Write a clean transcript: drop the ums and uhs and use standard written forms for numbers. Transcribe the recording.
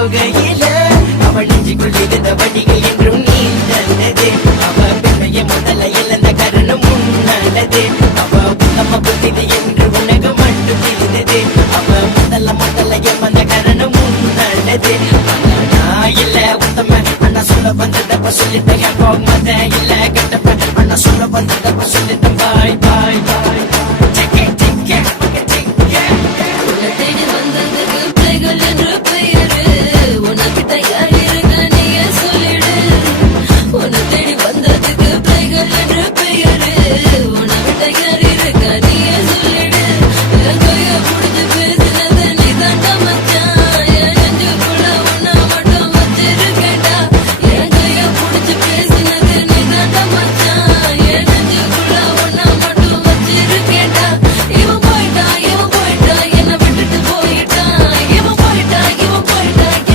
புகையில அவள் நெஞ்சுக்குள் இருந்த வடிகள் என்றும் நீ தந்தது. அவ பெண்மைய முதல்ல இழந்த கரணம் முன்னது. அவ உத்தம புத்திது என்று உனக்கு மட்டும் தெரிந்தது. அவ முதல்ல வந்த கரணம் முன்னது. நான் இல்ல உத்தம அண்ணா சொல்ல வந்ததப்ப சொல்லிட்டேன். போக மாட்டேன் இல்ல கட்டப்ப அண்ணா சொல்ல வந்ததப்ப சொல்லிட்டேன். பாய் பாய் பாய்.